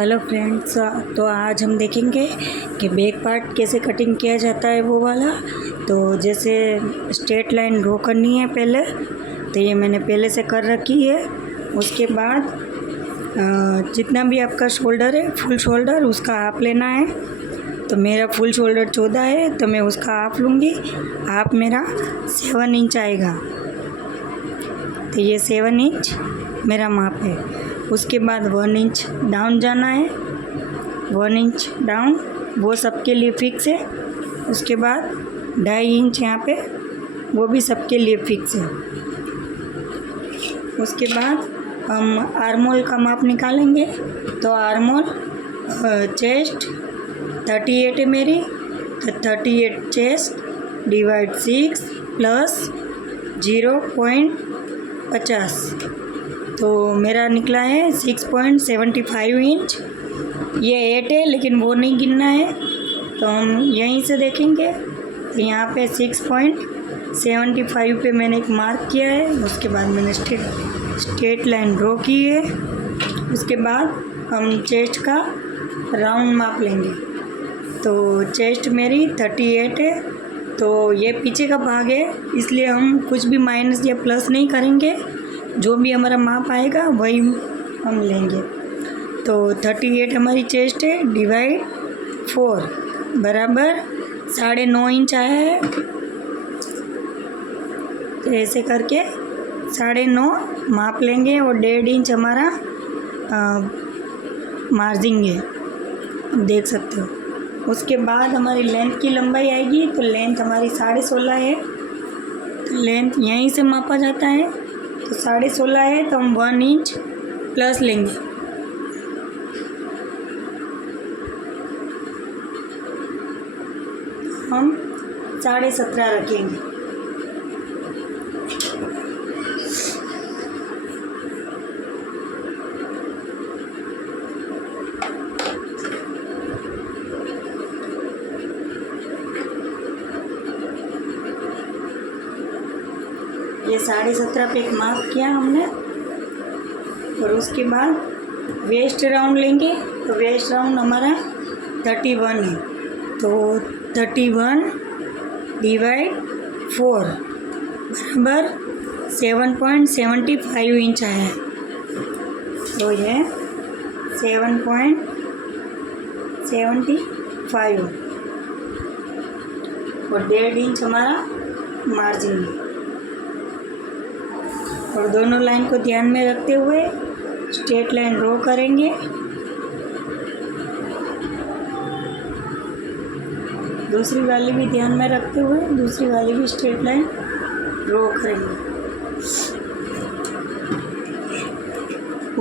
Hello friends, तो आज हम देखेंगे कि बैक पार्ट कैसे कटिंग किया जाता है वो वाला। तो जैसे स्ट्रेट लाइन ड्रॉ करनी है पहले, तो ये मैंने पहले से कर रखी है। उसके बाद जितना भी आपका शोल्डर है, फुल शोल्डर, उसका हाफ लेना है। तो मेरा फुल शोल्डर 14 है, तो मैं उसका हाफ लूँगी। हाफ मेरा 7 इंच आएगा, तो ये 7 इंच मेरा माप है। उसके बाद 1 इंच डाउन जाना है, 1 इंच डाउन, वो सबके लिए फिक्स है। उसके बाद 2.5 इंच यहाँ पे, वो भी सबके लिए फिक्स है। उसके बाद हम आर्मोल का माप निकालेंगे। तो आर्मोल चेस्ट 38 है मेरी, तो 38 चेस्ट डिवाइड 6 प्लस 0.50, तो मेरा निकला है 6.75 इंच। ये 8 है, लेकिन वो नहीं गिनना है, तो हम यहीं से देखेंगे। तो यहाँ पे 6.75 पे मैंने एक मार्क किया है। उसके बाद मैंने स्ट्रेट लाइन ड्रॉ की है। उसके बाद हम चेस्ट का राउंड माप लेंगे। तो चेस्ट मेरी 38 है, तो ये पीछे का भाग है, इसलिए हम कुछ भी माइनस या प्लस नहीं करेंगे। जो भी हमारा माप आएगा वही हम लेंगे। तो 38 हमारी चेस्ट है, डिवाइड 4 बराबर 9.5 इंच आया है। तो ऐसे करके 9.5 माप लेंगे और 1.5 इंच हमारा मार्जिंग है, देख सकते हो। उसके बाद हमारी लेंथ की लंबाई आएगी। तो लेंथ हमारी 16.5 है, तो लेंथ यहीं से मापा जाता है। तो 16.5 है, तो हम 1 इंच प्लस लेंगे। हम 17.5 रखेंगे। ये 17.5 पे एक मार्क किया हमने। और उसके बाद वेस्ट राउंड लेंगे। तो वेस्ट राउंड हमारा 31 है, तो 31 डिवाइड 4 बराबर 7.75 इंच आया है। तो ये 7.75 और 1.5 इंच हमारा मार्जिन है। और दोनों लाइन को ध्यान में रखते हुए स्ट्रेट लाइन ड्रॉ करेंगे। दूसरी वाली भी ध्यान में रखते हुए दूसरी वाली भी स्ट्रेट लाइन ड्रॉ करेंगे।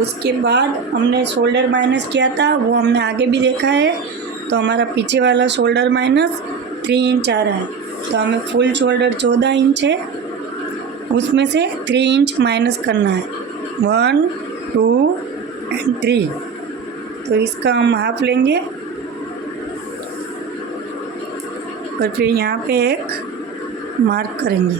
उसके बाद हमने शोल्डर माइनस किया था, वो हमने आगे भी देखा है। तो हमारा पीछे वाला शोल्डर माइनस 3 इंच आ रहा है। तो हमें फुल शोल्डर 14 इंच है, उसमें से 3 इंच माइनस करना है। 1, 2 एंड 3, तो इसका हम हाफ लेंगे। और फिर यहाँ पे एक मार्क करेंगे।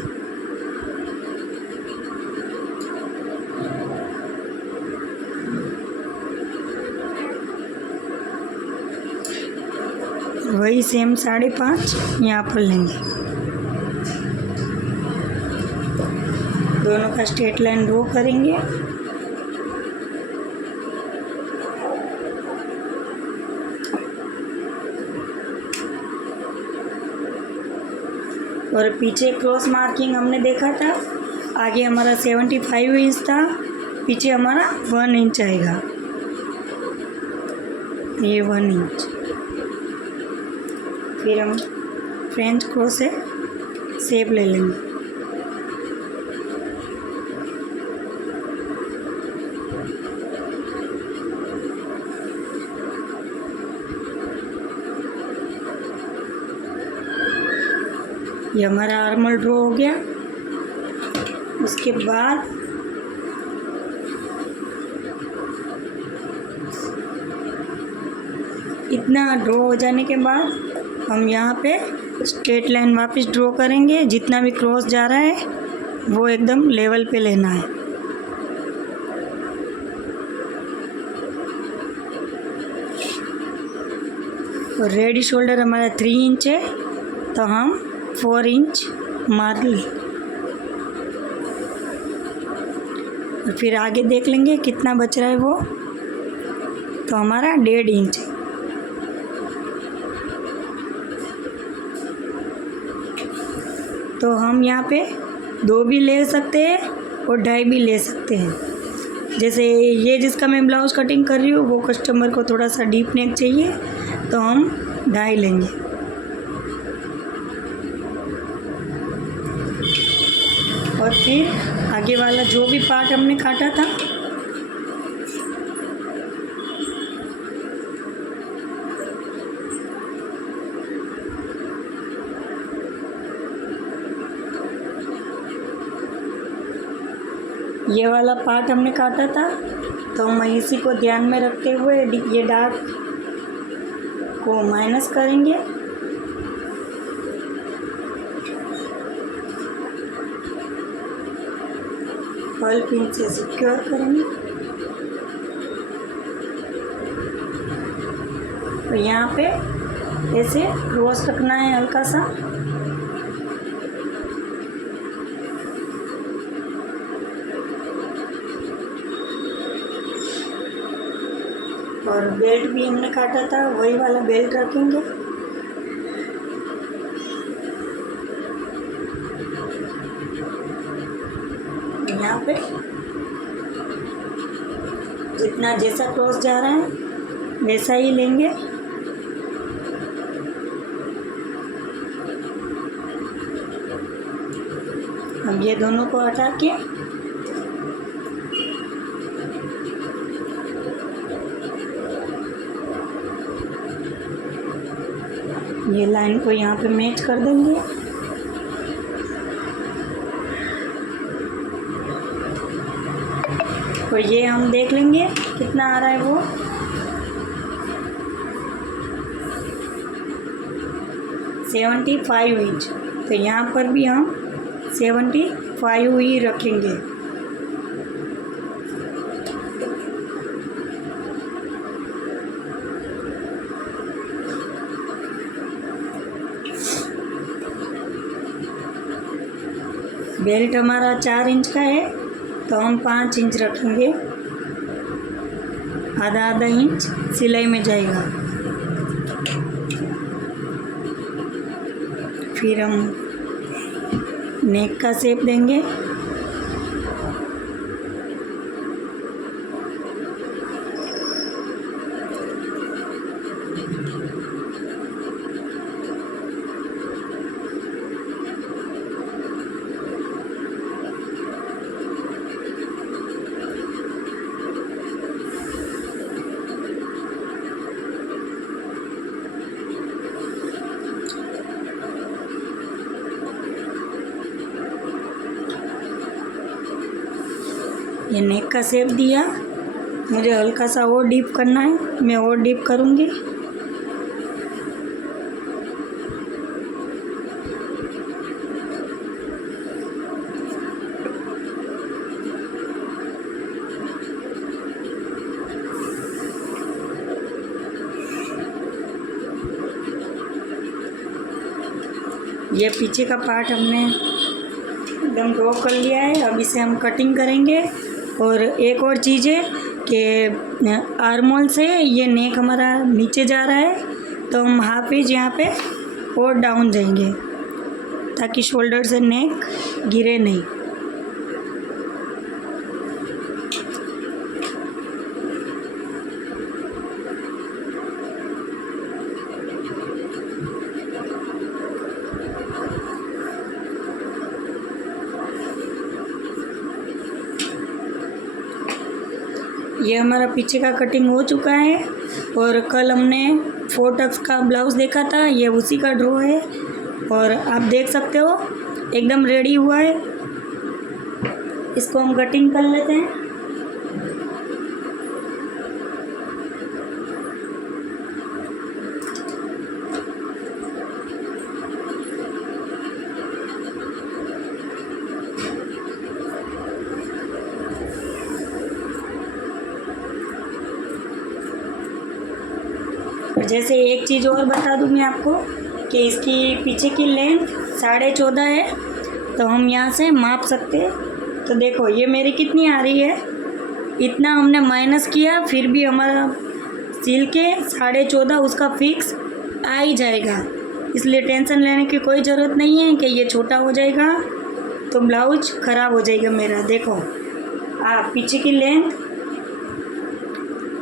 वही सेम 5.5 यहाँ पर लेंगे। दोनों का स्ट्रेट लाइन ड्रॉ करेंगे। और पीछे क्रॉस मार्किंग हमने देखा था, आगे हमारा 75 इंच था, पीछे हमारा 1 इंच आएगा। ये 1 इंच। फिर हम फ्रेंच क्रॉस से शेप ले लेंगे। ये हमारा आर्मल ड्रॉ हो गया। उसके बाद इतना ड्रॉ हो जाने के बाद हम यहाँ पे स्ट्रेट लाइन वापस ड्रॉ करेंगे। जितना भी क्रॉस जा रहा है वो एकदम लेवल पे लेना है। और रेडी शोल्डर हमारा 3 इंच है, तो हम 4 इंच मार लें। और फिर आगे देख लेंगे कितना बच रहा है वो, तो हमारा 1.5 इंच है। तो हम यहाँ पे 2 भी ले सकते हैं और 2.5 भी ले सकते हैं। जैसे ये जिसका मैं ब्लाउज़ कटिंग कर रही हूँ वो कस्टमर को थोड़ा सा डीप नेक चाहिए, तो हम 2.5 लेंगे। और फिर आगे वाला जो भी पार्ट हमने काटा था ये वाला पार्ट हमने काटा था, तो हम इसी को ध्यान में रखते हुए ये डार्क को माइनस करेंगे। पर्ल पिन से सिक्योर करेंगे और यहाँ पे ऐसे क्रॉस रखना है हल्का सा। और बेल्ट भी हमने काटा था, वही वाला बेल्ट रखेंगे। यहाँ पे जितना जैसा क्रॉस जा रहा है वैसा ही लेंगे। अब ये दोनों को हटा के ये लाइन को यहाँ पे मैच कर देंगे। और ये हम देख लेंगे कितना आ रहा है वो। सेवेंटी 75 इंच, तो यहाँ पर भी हम 75 ही रखेंगे। बेल्ट हमारा 4 इंच का है, तो हम 5 इंच रखेंगे। आधा इंच सिलाई में जाएगा। फिर हम नेक का शेप देंगे। ये नेक का शेप दिया, मुझे हल्का सा और डीप करना है, मैं और डीप करूँगी। ये पीछे का पार्ट हमने एकदम ड्रॉ कर लिया है। अब इसे हम कटिंग करेंगे। और एक और चीज़ है कि आर्मोल से ये नेक हमारा नीचे जा रहा है, तो हम हाफ इंच यहाँ पे और डाउन जाएंगे ताकि शोल्डर से नेक गिरे नहीं। ये हमारा पीछे का कटिंग हो चुका है। और कल हमने 4 टक्स का ब्लाउज़ देखा था, ये उसी का ड्रॉ है। और आप देख सकते हो एकदम रेडी हुआ है। इसको हम कटिंग कर लेते हैं। जैसे एक चीज़ और बता दूँ मैं आपको कि इसकी पीछे की लेंथ 14.5 है, तो हम यहाँ से माप सकते हैं। तो देखो ये मेरी कितनी आ रही है, इतना हमने माइनस किया फिर भी हमारा सिल के 14.5 उसका फिक्स आ ही जाएगा, इसलिए टेंशन लेने की कोई ज़रूरत नहीं है कि ये छोटा हो जाएगा तो ब्लाउज ख़राब हो जाएगा मेरा। देखो पीछे की लेंथ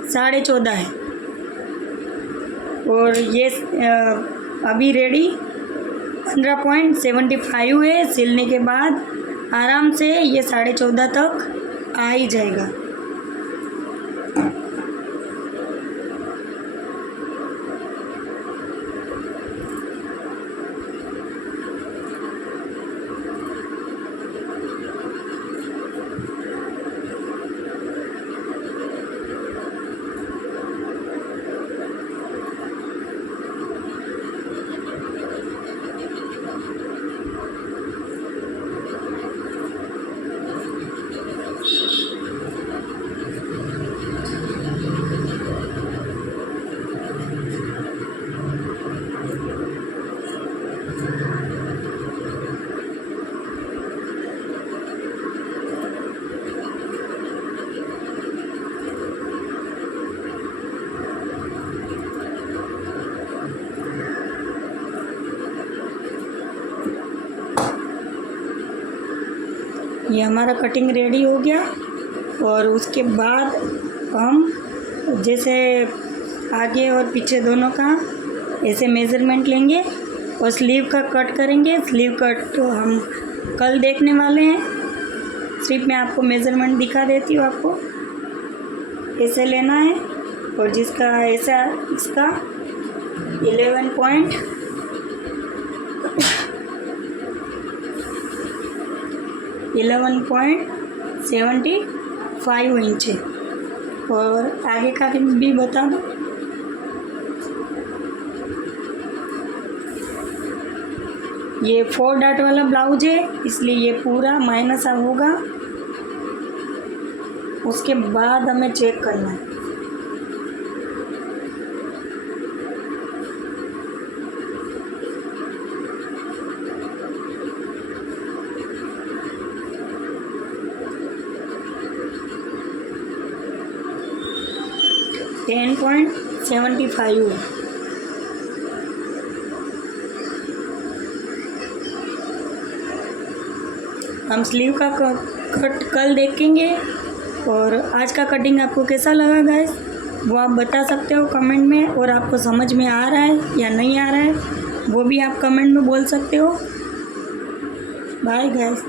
14.5 है और ये अभी रेडी 15.75 है। सिलने के बाद आराम से ये 14.5 तक आ ही जाएगा। ये हमारा कटिंग रेडी हो गया और उसके बाद हम जैसे आगे और पीछे दोनों का ऐसे मेज़रमेंट लेंगे और स्लीव का कट करेंगे। स्लीव कट तो हम कल देखने वाले हैं, सिर्फ मैं आपको मेज़रमेंट दिखा देती हूँ। आपको ऐसे लेना है और जिसका ऐसा इसका 11.75 इंच है। और आगे का भी बता दो, ये 4 डॉट वाला ब्लाउज है इसलिए ये पूरा माइनस होगा। उसके बाद हमें चेक करना है। टेन 10.75 है। हम स्लीव का कट कल देखेंगे। और आज का कटिंग आपको कैसा लगा गाइस, वो आप बता सकते हो कमेंट में। और आपको समझ में आ रहा है या नहीं आ रहा है वो भी आप कमेंट में बोल सकते हो। Bye guys.